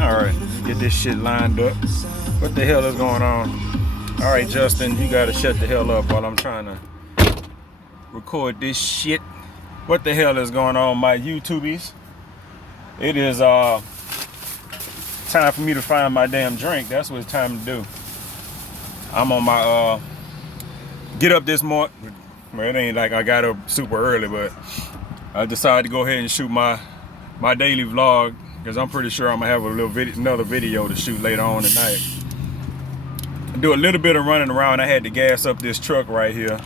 Alright, get this shit lined up. What the hell is going on? Alright, Justin, you gotta shut the hell up while I'm trying to record this shit. What the hell is going on, my YouTubies? It is time for me to find my damn drink. That's what it's time to do. I'm on my get up this morning. Well, it ain't like I got up super early, but I decided to go ahead and shoot my daily vlog because I'm pretty sure I'm gonna have a little another video to shoot later on tonight. Do a little bit of running around. I had to gas up this truck right here.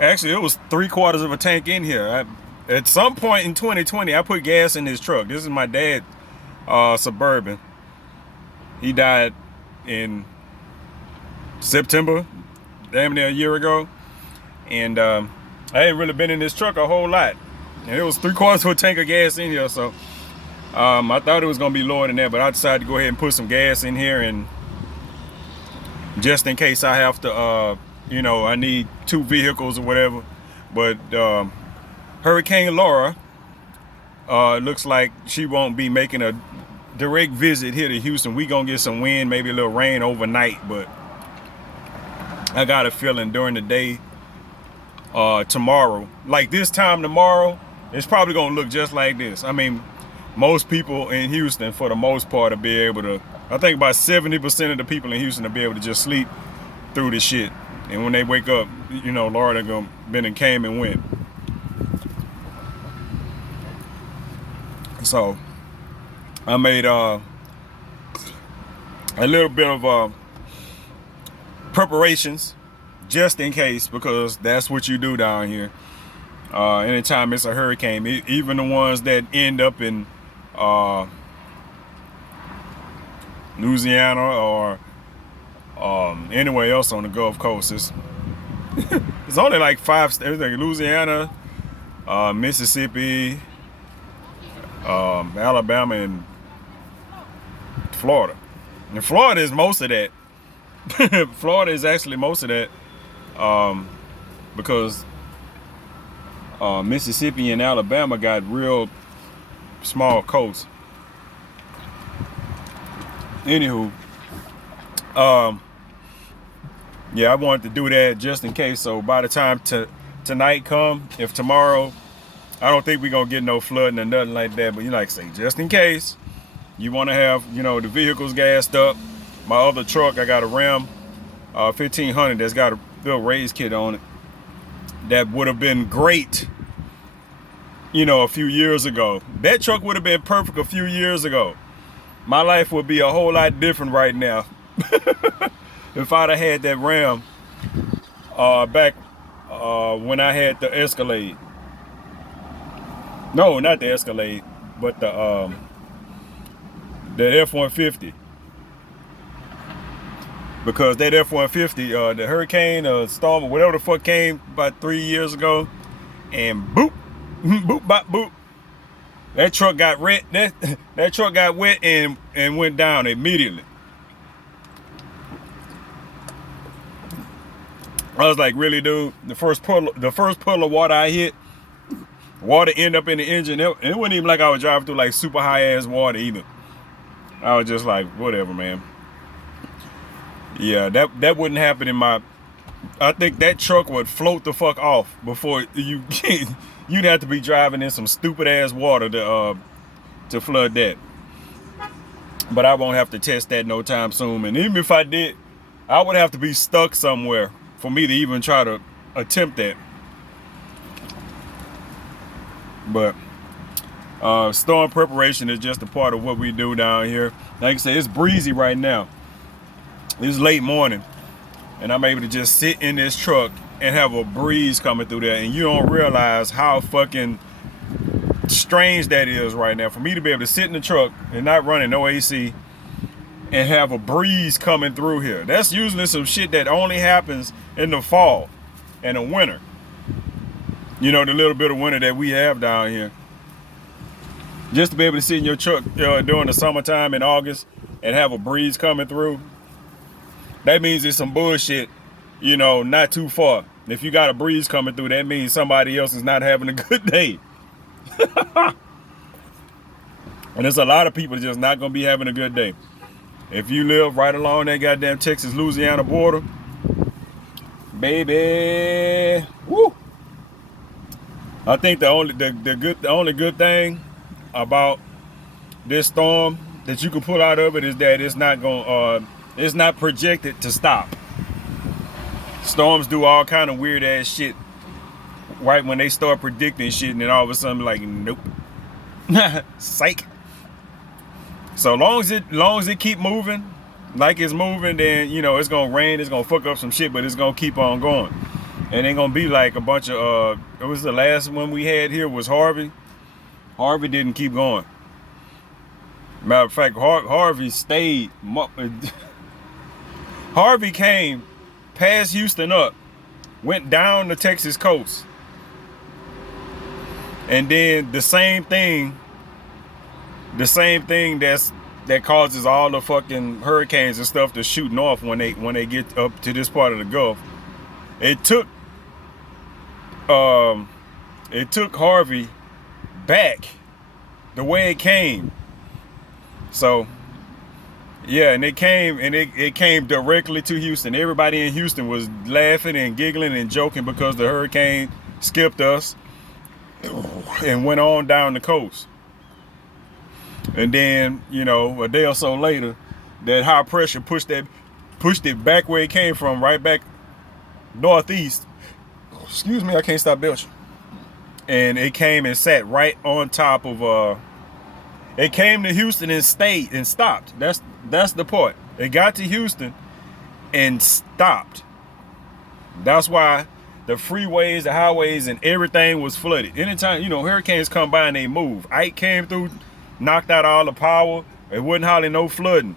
Actually, it was 3/4 of a tank in here. At some point in 2020, I put gas in this truck. This is my dad's Suburban. He died in September, damn near a year ago. And I ain't really been in this truck a whole lot. And it was 3/4 of a tank of gas in here. So I thought it was going to be lower than that, but I decided to go ahead and put some gas in here, and just in case I have to, I need 2 vehicles or whatever. But Hurricane Laura, looks like she won't be making a direct visit here to Houston. We gonna get some wind, maybe a little rain overnight, but I got a feeling during the day tomorrow, like this time tomorrow, it's probably gonna look just like this. I mean, most people in Houston, for the most part, will be able to, I think about 70% of the people in Houston will be able to just sleep through the shit. And when they wake up, Lord, they're gonna been and came and went. So I made a little bit of preparations just in case, because that's what you do down here. Anytime it's a hurricane, even the ones that end up in Louisiana or anywhere else on the Gulf Coast, it's only like 5 states, like Louisiana, Mississippi, Alabama, and Florida. And Florida is most of that. Florida is actually most of that, because Mississippi and Alabama got real small coasts. Anywho, yeah, I wanted to do that just in case. So by the time tonight come, if tomorrow, I don't think we're gonna get no flooding or nothing like that, but like I say, just in case, you want to have, the vehicles gassed up. My other truck, I got a Ram 1500 that's got a little raised kit on it. That would have been great, a few years ago. That truck would have been perfect a few years ago. My life would be a whole lot different right now. If I'd have had that Ram back when I had the Escalade. No, not the Escalade, but the F-150. Because that F-150, the hurricane or storm or whatever the fuck came about 3 years ago, and boop, boop, bop, boop. That truck got wet. That truck got wet and went down immediately. I was like, really, dude? The first puddle of water I hit, water ended up in the engine. It wasn't even like I was driving through like super high ass water either. I was just like, whatever, man. Yeah, that wouldn't happen in my. I think that truck would float the fuck off before you'd have to be driving in some stupid ass water to flood that. But I won't have to test that no time soon. And even if I did, I would have to be stuck somewhere for me to even try to attempt that. But storm preparation is just a part of what we do down here. Like I said, it's breezy right now. It's late morning, and I'm able to just sit in this truck and have a breeze coming through there, and you don't realize how fucking strange that is right now. For me to be able to sit in the truck and not running no AC and have a breeze coming through here. That's usually some shit that only happens in the fall and the winter. The little bit of winter that we have down here. Just to be able to sit in your truck during the summertime in August and have a breeze coming through, that means it's some bullshit, not too far. If you got a breeze coming through, that means somebody else is not having a good day. And there's a lot of people just not gonna be having a good day. If you live right along that goddamn Texas-Louisiana border, baby, woo. I think the only good thing about this storm that you can pull out of it is that it's not projected to stop. Storms do all kind of weird ass shit right when they start predicting shit, and then all of a sudden like, nope. Psych. So long as it keep moving like it's moving, then it's gonna rain, it's gonna fuck up some shit, but it's gonna keep on going. And ain't gonna be like a bunch of it was the last one we had here was Harvey. Harvey didn't keep going. Matter of fact, Harvey stayed. Harvey came past Houston up, went down the Texas coast, and then the same thing that causes all the fucking hurricanes and stuff to shoot north when they get up to this part of the Gulf. It took Harvey back the way it came. So yeah, and it came directly to Houston. Everybody in Houston was laughing and giggling and joking because the hurricane skipped us and went on down the coast. And then, a day or so later, that high pressure pushed it back where it came from, right back northeast. Excuse me, I can't stop belching. And it came and sat right on top of it came to Houston and stayed and stopped. That's the part. It got to Houston and stopped. That's why the freeways, the highways, and everything was flooded. Anytime, hurricanes come by and they move. Ike came through, knocked out all the power. It wasn't hardly no flooding.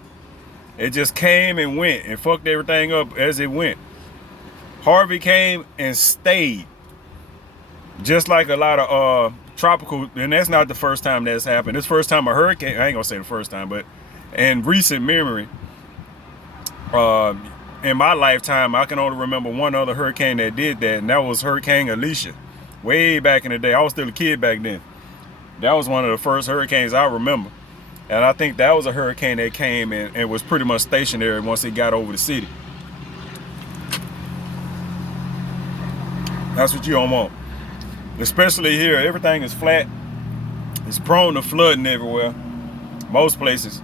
It just came and went and fucked everything up as it went. Harvey came and stayed. Just like a lot of tropical, and that's not the first time that's happened. This first time a hurricane, I ain't gonna say the first time, but in recent memory, in my lifetime, I can only remember one other hurricane that did that, and that was Hurricane Alicia. Way back in the day. I was still a kid back then. That was one of the first hurricanes I remember. And I think that was a hurricane that came and was pretty much stationary once it got over the city. That's what you don't want. Especially here, everything is flat. It's prone to flooding everywhere. Most places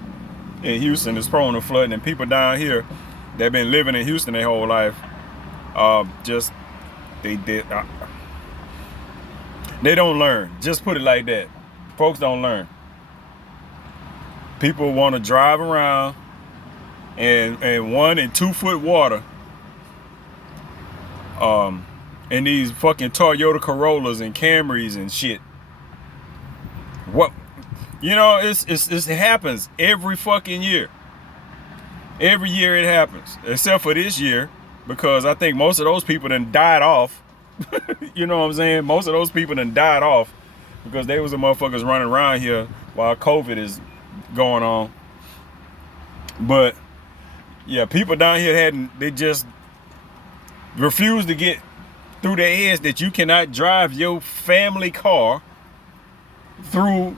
in Houston is prone to flooding, and people down here that been living in Houston their whole life, they don't learn. Just put it like that. Folks don't learn. People want to drive around in 1 and 2 foot water. And these fucking Toyota Corollas and Camrys and shit. What? It happens every fucking year. Every year it happens. Except for this year, because I think most of those people done died off. You know what I'm saying? Most of those people done died off because they was the motherfuckers running around here while COVID is going on. But yeah, people down here they just refused to get through their heads that you cannot drive your family car through,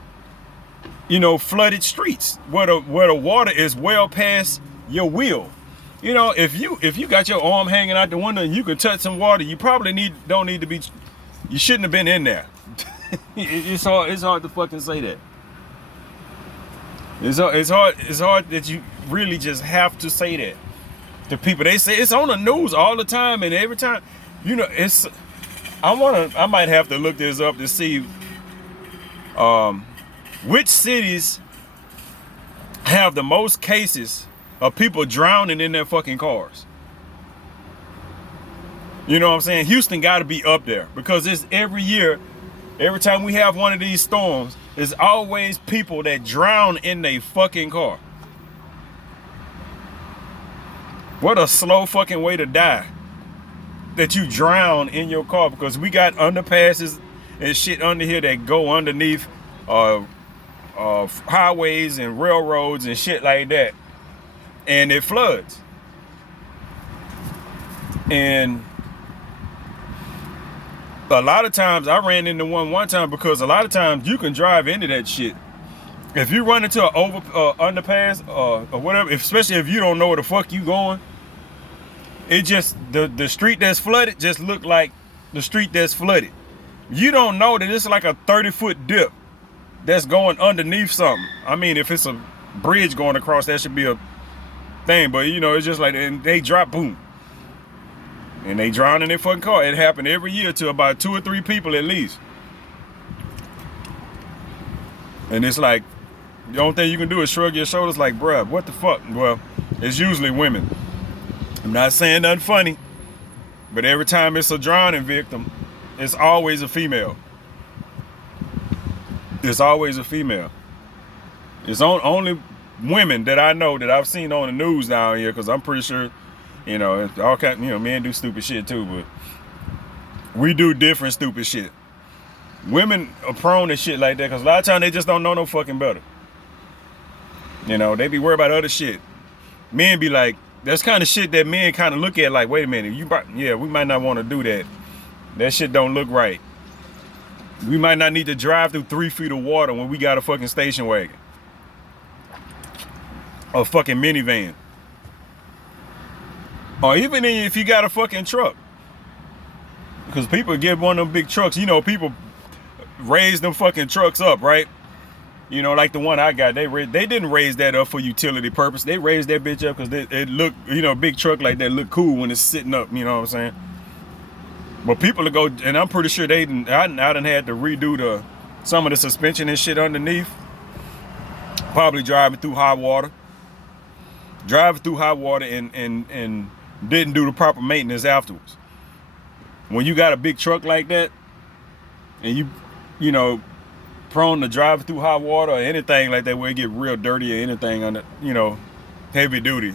flooded streets where the water is well past your wheel. If you got your arm hanging out the window and you can touch some water, you probably you shouldn't have been in there. It's hard to fucking say that. It's hard that you really just have to say that to people. They say it's on the news all the time, and every time. I might have to look this up to see which cities have the most cases of people drowning in their fucking cars. You know what I'm saying? Houston got to be up there because it's every year, every time we have one of these storms, there's always people that drown in their fucking car. What a slow fucking way to die. That you drown in your car, because we got underpasses and shit under here that go underneath highways and railroads and shit like that, and it floods. And a lot of times I ran into one time, because a lot of times you can drive into that shit If you run into an underpass or whatever, especially if you don't know where the fuck you going, it just the street that's flooded just look like the street that's flooded. You don't know that it's like a 30-foot dip that's going underneath something. I mean, if it's a bridge going across, that should be a thing. But you know, it's just like, and they drop, boom, and they drown in their fucking car. It happened every year to about 2 or 3 people at least. And it's like, the only thing you can do is shrug your shoulders like, bruh, what the fuck? Well, it's usually women. I'm not saying nothing funny, but every time it's a drowning victim, it's always a female. It's always a female. It's only women that I know that I've seen on the news down here, because I'm pretty sure, you know, all kind, you know, men do stupid shit too, but we do different stupid shit. Women are prone to shit like that because a lot of times they just don't know no fucking better. You know, they be worried about other shit. Men be like, that's kind of shit that men kind of look at like, wait a minute, yeah, we might not want to do that. That shit don't look right. We might not need to drive through 3 feet of water when we got a fucking station wagon. Or a fucking minivan. Or even if you got a fucking truck. Because people get one of them big trucks. You know, people raise them fucking trucks up, right? You know, like the one I got, they didn't raise that up for utility purpose. They raised that bitch up because it look, you know, a big truck like that look cool when it's sitting up, you know what I'm saying? But people to go, and I'm pretty sure I done had to redo some of the suspension and shit underneath. Probably driving through hot water. And didn't do the proper maintenance afterwards. When you got a big truck like that, and you know, prone to driving through hot water or anything like that where it get real dirty or anything on the, you know, heavy duty,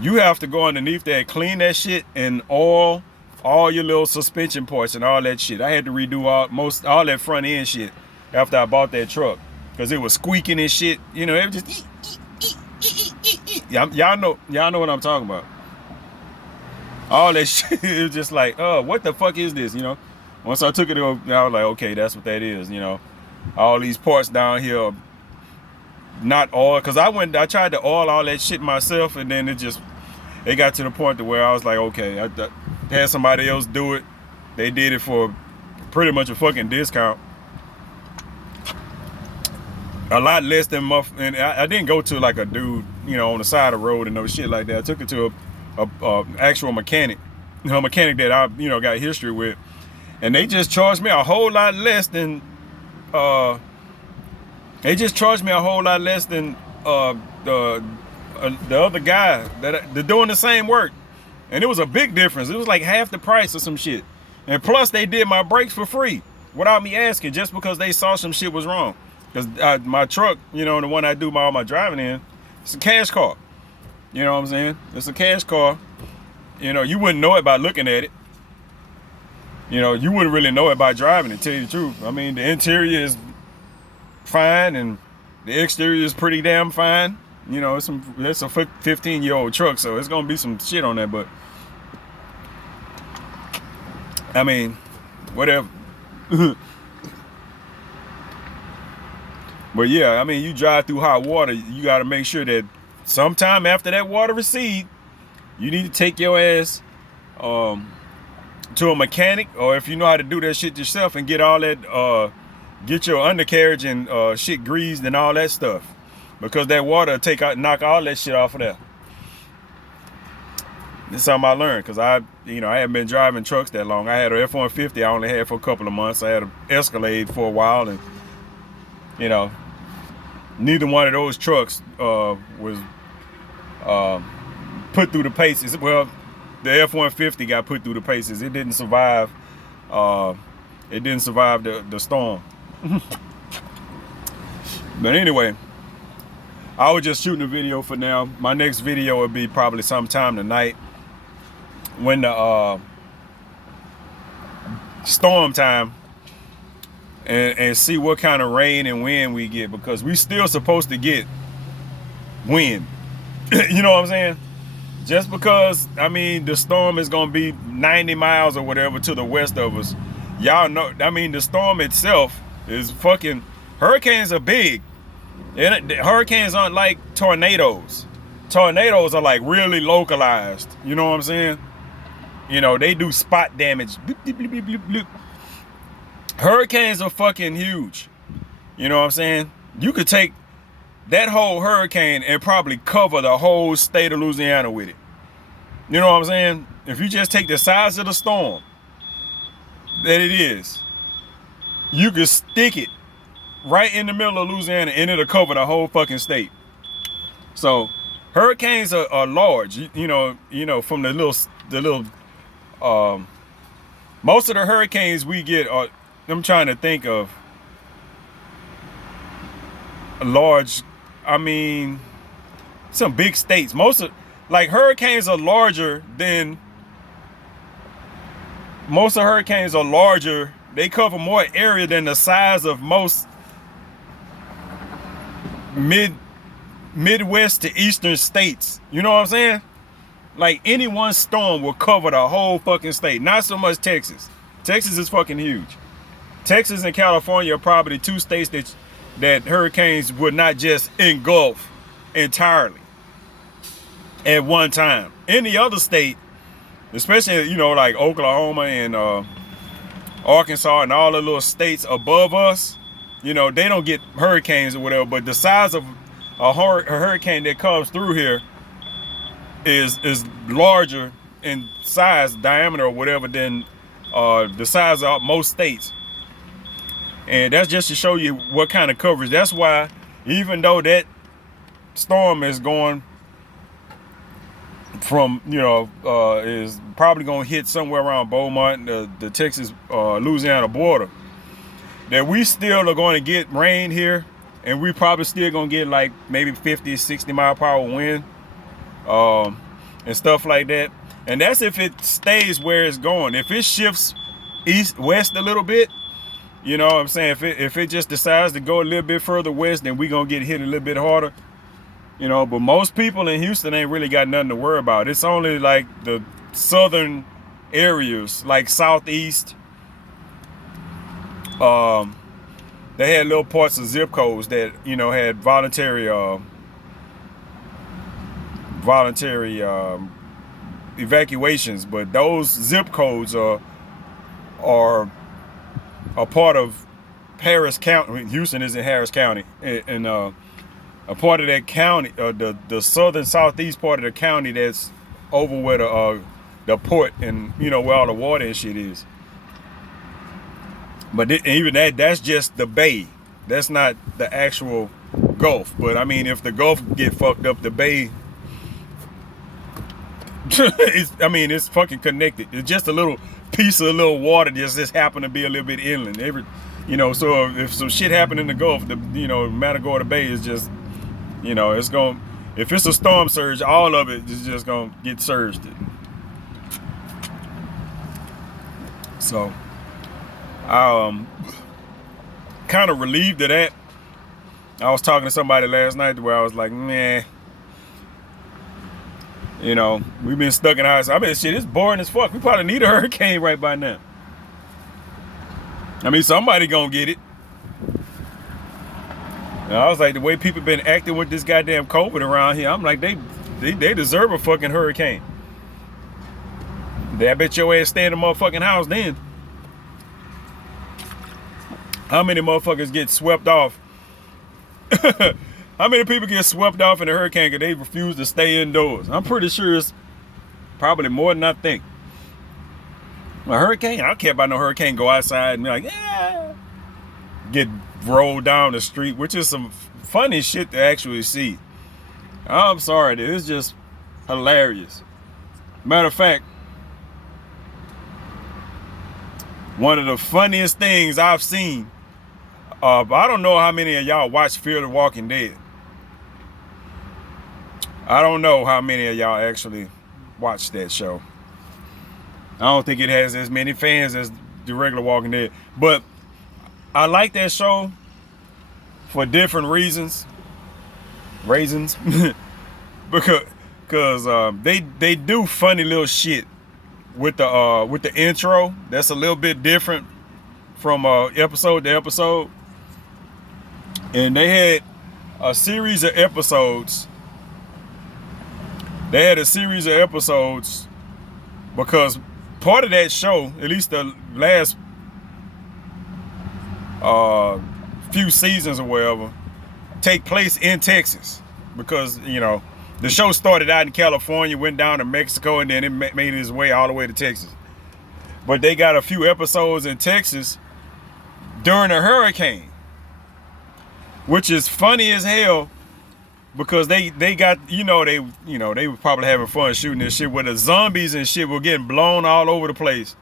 you have to go underneath there, clean that shit, and oil all your little suspension parts and all that shit. I had to redo all that front end shit after I bought that truck because it was squeaking and shit. You know, it was just y'all know what I'm talking about. All that shit, it was just like, oh, what the fuck is this? You know, once I took it, I was like, okay, that's what that is. You know, all these parts down here are not oil, because I tried to oil all that shit myself, and then it got to the point to where I was like, okay, I had somebody else do it. They did it for pretty much a fucking discount. A lot less than and I didn't go to like a dude, you know, on the side of the road and no shit like that. I took it to a actual mechanic, a mechanic that I, you know, got history with, and they just charged me a whole lot less than the other guy they're doing the same work, and it was a big difference. It was like half the price or some shit, and plus they did my brakes for free without me asking, just because they saw some shit was wrong. Because my truck, you know, the one I do all my driving in, it's a cash car. You know what I'm saying? It's a cash car. You know, you wouldn't know it by looking at it. You know, you wouldn't really know it by driving it, to tell you the truth. I mean, the interior is fine and the exterior is pretty damn fine. You know, it's a 15-year-old truck, so it's gonna be some shit on that, but I mean, whatever. But yeah, I mean, you drive through hot water, you got to make sure that sometime after that water recedes, you need to take your ass to a mechanic, or if you know how to do that shit yourself, and get all that, get your undercarriage and shit greased and all that stuff, because that water knock all that shit off of there. This is something I learned, because I haven't been driving trucks that long. I had an F-150 I only had for a couple of months. I had an Escalade for a while, and you know, neither one of those trucks was put through the paces. Well, the F-150 got put through the paces. It didn't survive. It didn't survive the storm. But anyway, I was just shooting a video for now. My next video will be probably sometime tonight, when the storm time, and see what kind of rain and wind we get, because we still supposed to get wind. You know what I'm saying? Just because, I mean, the storm is gonna be 90 miles or whatever to the west of us. Y'all know, I mean, the storm itself is fucking, hurricanes are big. And hurricanes aren't like tornadoes. Tornadoes are like really localized. You know what I'm saying? You know, they do spot damage. Bloop, bloop, bloop, bloop, bloop. Hurricanes are fucking huge. You know what I'm saying? You could take that whole hurricane and probably cover the whole state of Louisiana with it. You know what I'm saying? If you just take the size of the storm that it is, you could stick it right in the middle of Louisiana and it'll cover the whole fucking state. So hurricanes are large. You know, from the little most of the hurricanes we get are, I'm trying to think of large, I mean, some big states. Most of, like, hurricanes are larger than, most of hurricanes are larger. They cover more area than the size of most Midwest to Eastern states. You know what I'm saying? Like, any one storm will cover the whole fucking state. Not so much Texas. Texas is fucking huge. Texas and California are probably two states that hurricanes would not just engulf entirely at one time. Any other state, especially, you know, like Oklahoma and Arkansas and all the little states above us, you know, they don't get hurricanes or whatever, but the size of a hurricane that comes through here is larger in size, diameter, or whatever than the size of most states. And that's just to show you what kind of coverage. That's why, even though that storm is going from, you know, is probably going to hit somewhere around Beaumont, the Texas, Louisiana border, that we still are going to get rain here, and we probably still going to get like maybe 50, 60 mile per hour wind, and stuff like that. And that's if it stays where it's going. If it shifts west a little bit, you know what I'm saying? If it just decides to go a little bit further west, then we gonna get hit a little bit harder. You know, but most people in Houston ain't really got nothing to worry about. It's only like the southern areas, like southeast. They had little parts of zip codes that, you know, had voluntary evacuations, but those zip codes are a part of Harris County. Houston is in Harris County, and a part of that county, the southern southeast part of the county that's over where the port and, you know, where all the water and shit is. But even that's just the bay. That's not the actual Gulf. But I mean, if the Gulf get fucked up, the bay, it's fucking connected. It's just a little piece of a little water just happen to be a little bit inland. You know, so if some shit happen in the Gulf, you know, Matagorda Bay is just, you know, it's going, if it's a storm surge, all of it is just going to get surged. So I'm kind of relieved of that. I was talking to somebody last night where I was like, man, you know, we've been stuck in the house. I mean, shit, it's boring as fuck. We probably need a hurricane right by now. I mean, somebody gonna get it. And I was like, the way people been acting with this goddamn COVID around here, I'm like, they deserve a fucking hurricane. I bet your ass stay in the motherfucking house then. How many motherfuckers get swept off? How many people get swept off in a hurricane because they refuse to stay indoors? I'm pretty sure it's probably more than I think. A hurricane? I don't care about no hurricane. Go outside and be like, yeah. Get rolled down the street, which is some funny shit to actually see. I'm sorry, dude. It's just hilarious. Matter of fact, one of the funniest things I've seen, I don't know how many of y'all watch Fear the Walking Dead. I don't know how many of y'all actually watch that show. I don't think it has as many fans as the regular Walking Dead. But I like that show for different reasons. Because they do funny little shit with the intro. That's a little bit different from episode to episode. And they had a series of episodes. They had a series of episodes because part of that show, at least the last few seasons or whatever, take place in Texas. Because, you know, the show started out in California, went down to Mexico, and then it made its way all the way to Texas. But they got a few episodes in Texas during a hurricane, which is funny as hell because they got, they were probably having fun shooting this shit where the zombies and shit were getting blown all over the place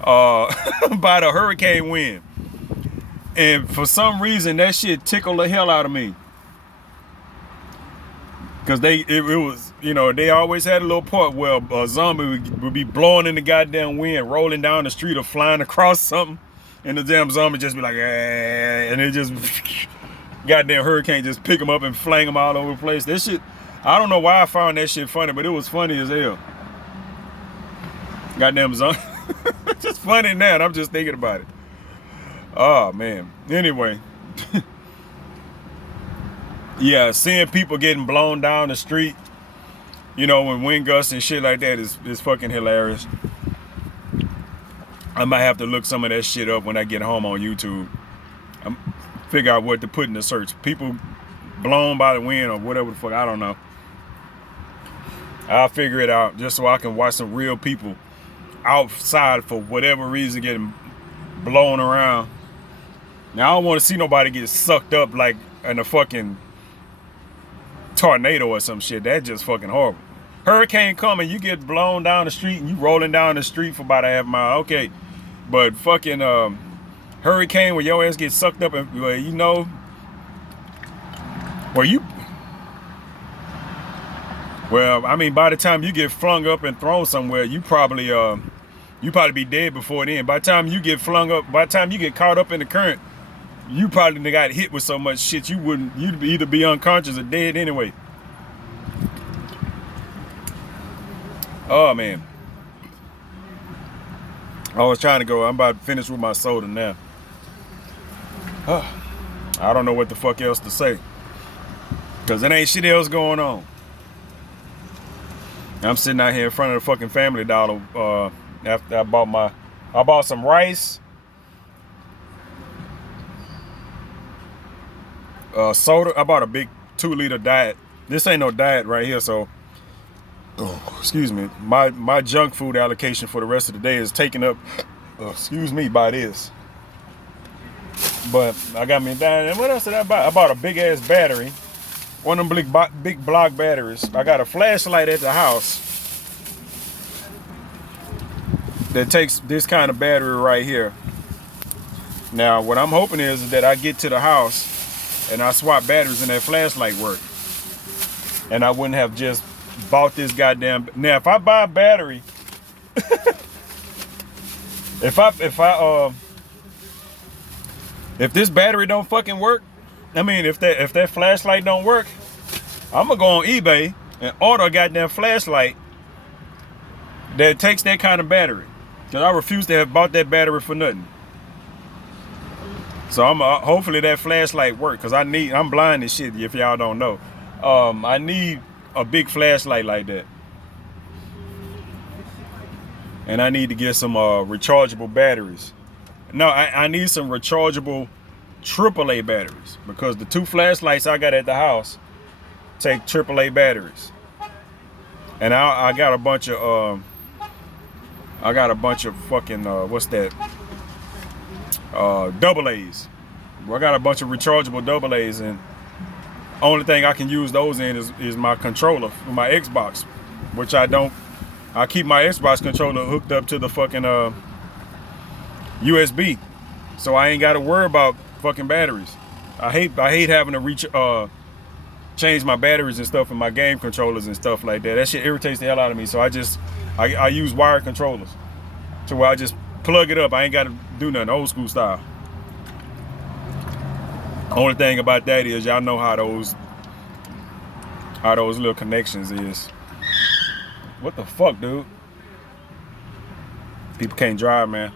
by the hurricane wind. And for some reason, that shit tickled the hell out of me. Because it was, they always had a little part where a zombie would be blowing in the goddamn wind, rolling down the street or flying across something. And the damn zombie just be like, and it just, goddamn hurricane just pick them up and fling them all over the place. That shit, I don't know why I found that shit funny, but it was funny as hell. Goddamn zombie. It's just funny now, and I'm just thinking about it. Oh, man. Anyway. Yeah, seeing people getting blown down the street, when wind gusts and shit like that is fucking hilarious. I might have to look some of that shit up when I get home on YouTube. Figure out what to put in the search. People blown by the wind or whatever the fuck, I don't know. I'll figure it out just so I can watch some real people outside for whatever reason getting blown around. Now, I don't want to see nobody get sucked up like in a fucking tornado or some shit. That's just fucking horrible. Hurricane coming, you get blown down the street and you rolling down the street for about a half mile. Okay. But fucking hurricane where your ass gets sucked up and by the time you get flung up and thrown somewhere, you probably be dead before then. By the time you get flung up, by the time you get caught up in the current, you probably got hit with so much shit you'd either be unconscious or dead anyway. Oh, man. I was trying to go. I'm about to finish with my soda now. I don't know what the fuck else to say. Because there ain't shit else going on. I'm sitting out here in front of the fucking Family Dollar after I bought some rice, soda. I bought a big 2-liter diet. This ain't no diet right here, so excuse me. My junk food allocation for the rest of the day is taken up, by this. But I got me down. And what else did I buy? I bought a big ass battery, one of them big block batteries. I got a flashlight at the house that takes this kind of battery right here. Now, what I'm hoping is that I get to the house and I swap batteries and that flashlight work. And I wouldn't have just bought this goddamn. Now, if I buy a battery, if this battery don't fucking work, if that flashlight don't work, I'm gonna go on eBay and order a goddamn flashlight that takes that kind of battery. Cause I refuse to have bought that battery for nothing. So hopefully that flashlight work. Cause I'm blind as shit if y'all don't know. I need a big flashlight like that. And I need to get some rechargeable batteries. No, I need some rechargeable AAA batteries because the 2 flashlights I got at the house take AAA batteries. And I got a bunch of fucking what's that? AA's. I got a bunch of rechargeable AA's, and only thing I can use those in is my controller for my Xbox, which I don't. I keep my Xbox controller hooked up to the fucking USB, so I ain't got to worry about fucking batteries. I hate having to change my batteries and stuff in my game controllers and stuff like that. That shit irritates the hell out of me. So I use wired controllers to where I just plug it up. I ain't got to do nothing, old school style. Only thing about that is y'all know how those little connections is. What the fuck, dude? People can't drive, man.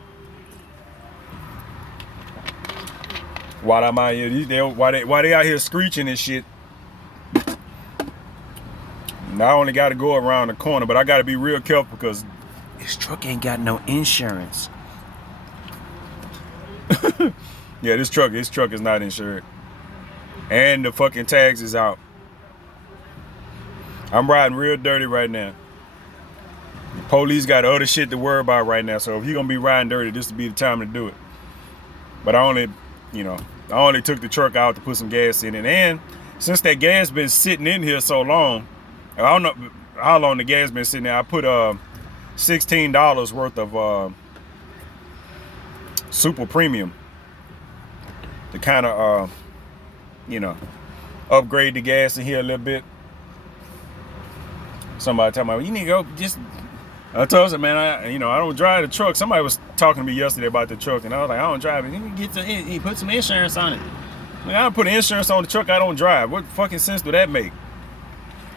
while I'm out here. While they out here screeching and shit. And I only got to go around the corner, but I got to be real careful because this truck ain't got no insurance. Yeah, this truck is not insured. And the fucking tags is out. I'm riding real dirty right now. The police got other shit to worry about right now. So if you're gonna be riding dirty, this would be the time to do it. But I only took the truck out to put some gas in it. And since that gas been sitting in here so long, I don't know how long the gas been sitting there. I put $16 worth of super premium to kind of upgrade the gas in here a little bit. Somebody talking about, you need to go just. I told him, man, I don't drive the truck. Somebody was talking to me yesterday about the truck, and I was like, I don't drive it. You can put some insurance on it. I don't put insurance on the truck I don't drive. What fucking sense do that make?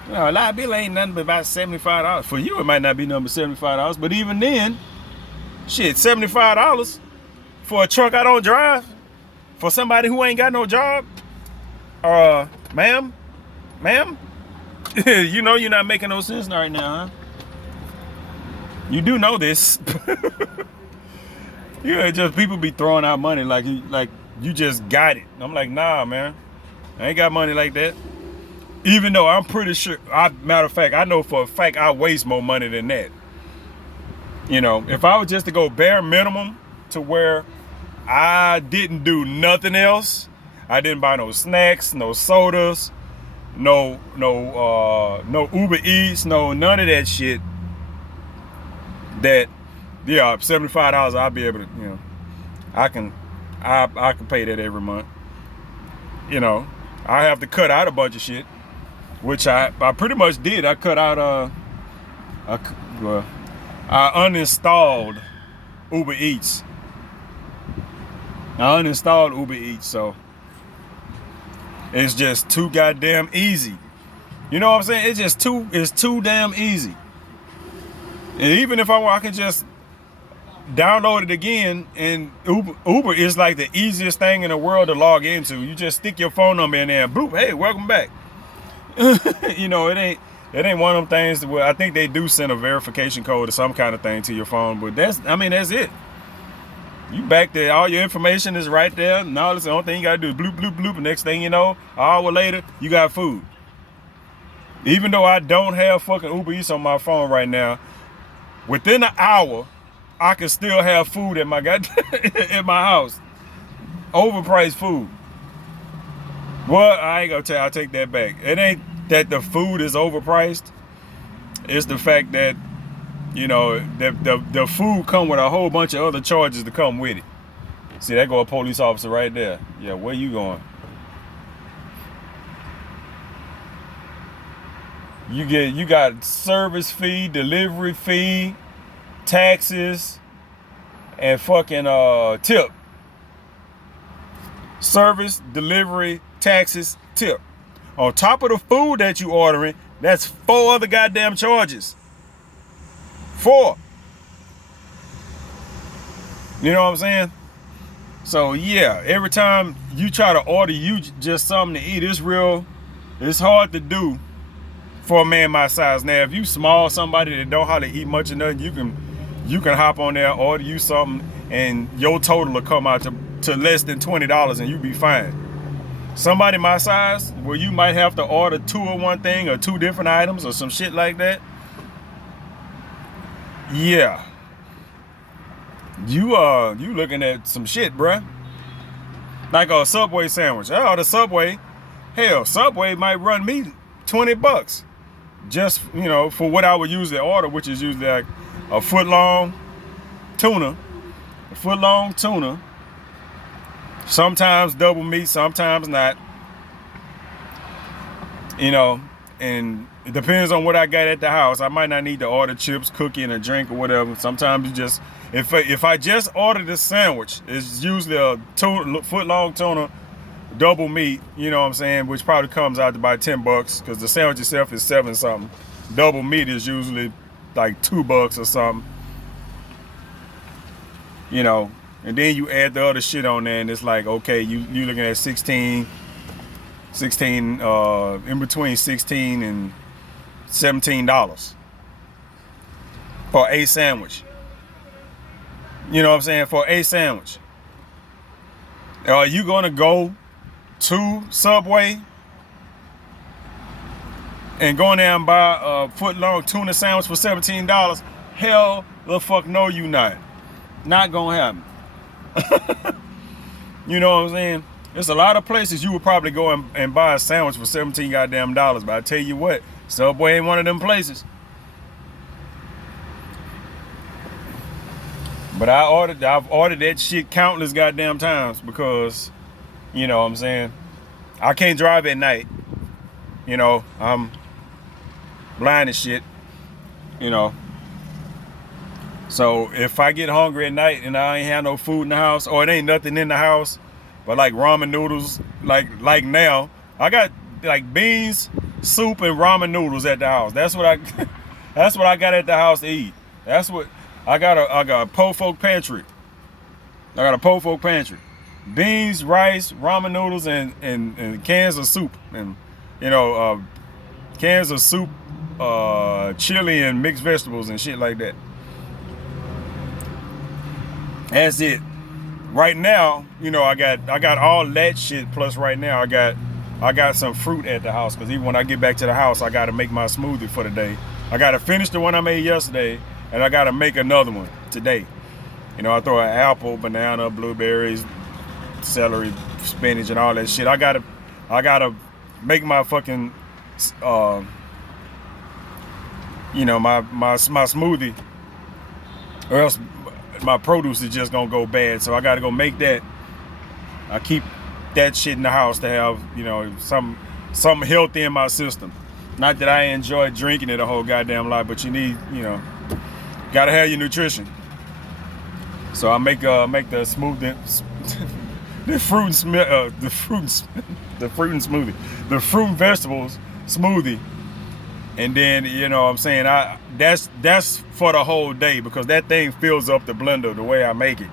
A liability ain't nothing but about $75. For you, it might not be nothing but $75, but even then, shit, $75 for a truck I don't drive, for somebody who ain't got no job. Ma'am, you know you're not making no sense right now, huh? You do know this. Yeah, just people be throwing out money like you just got it. I'm like, nah, man, I ain't got money like that. Even though I'm pretty sure, matter of fact, I know for a fact I waste more money than that. If I was just to go bare minimum to where I didn't do nothing else, I didn't buy no snacks, no sodas, no Uber Eats, none of that shit. That, yeah, $75 I'll be able to, I can pay that every month. I have to cut out a bunch of shit, which I pretty much did. I cut out I uninstalled Uber Eats. So it's just too goddamn easy. You know what I'm saying? It's too damn easy. And even if I can just download it again, and Uber is like the easiest thing in the world to log into. You just stick your phone number in there and boop, hey, welcome back. It ain't one of them things where I think they do send a verification code or some kind of thing to your phone, but that's it. You back there, all your information is right there. Now the only thing you gotta do is bloop, bloop, bloop. And next thing you know, an hour later, you got food. Even though I don't have fucking Uber Eats on my phone right now, within an hour, I can still have food at my in my house. Overpriced food. Well, I ain't gonna tell you, I'll take that back. It ain't that the food is overpriced. It's the fact that, the food come with a whole bunch of other charges to come with it. See, there go a police officer right there. Yeah, where you going? You got service fee, delivery fee, taxes, and fucking tip. Service, delivery, taxes, tip. On top of the food that you ordering, that's 4 other goddamn charges. 4. You know what I'm saying? So yeah, every time you try to order you just something to eat, it's hard to do for a man my size. Now, if you small, somebody that don't hardly eat much of nothing, you can hop on there, order you something, and your total will come out to less than $20 and you be fine. Somebody my size, where you might have to order 2 of one thing or 2 different items or some shit like that, yeah, you looking at some shit, bruh. Like a Subway sandwich. Oh, the Subway, hell, Subway might run me $20 just, for what I would usually order, which is usually like a foot-long tuna, sometimes double meat, sometimes not, and it depends on what I got at the house. I might not need to order chips, cookie, and a drink or whatever. Sometimes you just, if I just order the sandwich, it's usually a foot-long tuna, double meat, you know what I'm saying, which probably comes out to about $10 because the sandwich itself is 7 something. Double meat is usually like $2 or something. And then you add the other shit on there, and it's like, okay, you looking at 16, in between $16 and $17 for a sandwich. You know what I'm saying? For a sandwich. Are you gonna go to Subway and go in there and buy a foot-long tuna sandwich for $17? Hell the fuck no, you not. Not gonna happen. You know what I'm saying? There's a lot of places you would probably go and buy a sandwich for 17 goddamn dollars, but I tell you what, Subway ain't one of them places. But I've ordered that shit countless goddamn times because, you know what I'm saying, I can't drive at night. You know, I'm blind as shit, you know. So if I get hungry at night and I ain't have no food in the house, or it ain't nothing in the house, but like ramen noodles, like now, I got like beans, soup, and ramen noodles at the house. That's what I got at the house to eat. That's what I got a po folk pantry. I got a po folk pantry. Beans, rice, ramen noodles, and cans of soup, and you know, cans of soup, chili, and mixed vegetables and shit like that. That's it. Right now, you know, I got all that shit. Plus, right now, I got some fruit at the house, because even when I get back to the house, I got to make my smoothie for the day. I got to finish the one I made yesterday, and I got to make another one today. You know, I throw an apple, banana, blueberries, celery, spinach, and all that shit. I gotta make my fucking, you know, my smoothie, or else my produce is just gonna go bad. So I gotta go make that. I keep that shit in the house to have, you know, something healthy in my system. Not that I enjoy drinking it a whole goddamn lot, but you need, you know, gotta have your nutrition. So I make the smoothie, the fruit and vegetables smoothie, and then, you know what I'm saying, that's for the whole day, because that thing fills up the blender the way I make it.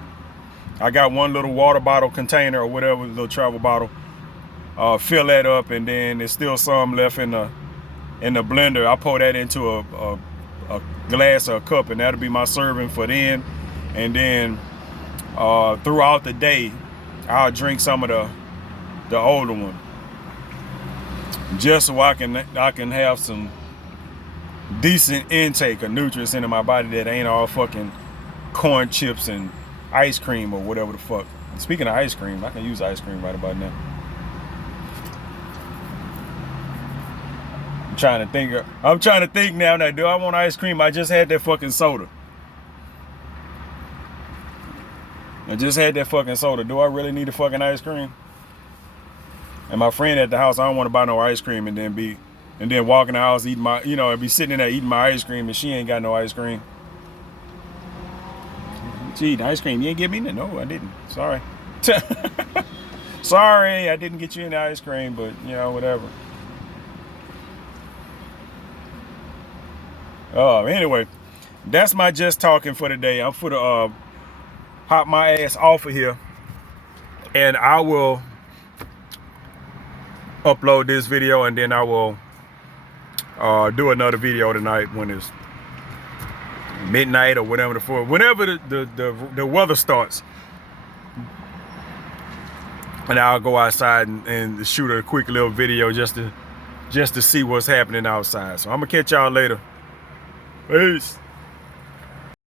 I got one little water bottle container or whatever, little travel bottle, fill that up, and then there's still some left in the blender. I pour that into a glass or a cup, and that'll be my serving for then. And then throughout the day, I'll drink some of the older one, just so I can have some decent intake of nutrients into my body that ain't all fucking corn chips and ice cream or whatever the fuck. Speaking of ice cream, I can use ice cream right about now. I'm trying to think now. Now, do I want ice cream? I just had that fucking soda. Do I really need a fucking ice cream? And my friend at the house, I don't want to buy no ice cream and then walk in the house eating my, you know, and be sitting in there eating my ice cream, and she ain't got no ice cream. She eating ice cream. You ain't give me none? No, I didn't. Sorry. Sorry, I didn't get you any ice cream, but, you know, whatever. Anyway, that's my just talking for today. I'm for the hop my ass off of here, and I will upload this video, and then I will do another video tonight when it's midnight or whatever whenever the weather starts, and I'll go outside and shoot a quick little video just to see what's happening outside. So I'm gonna catch y'all later. Peace.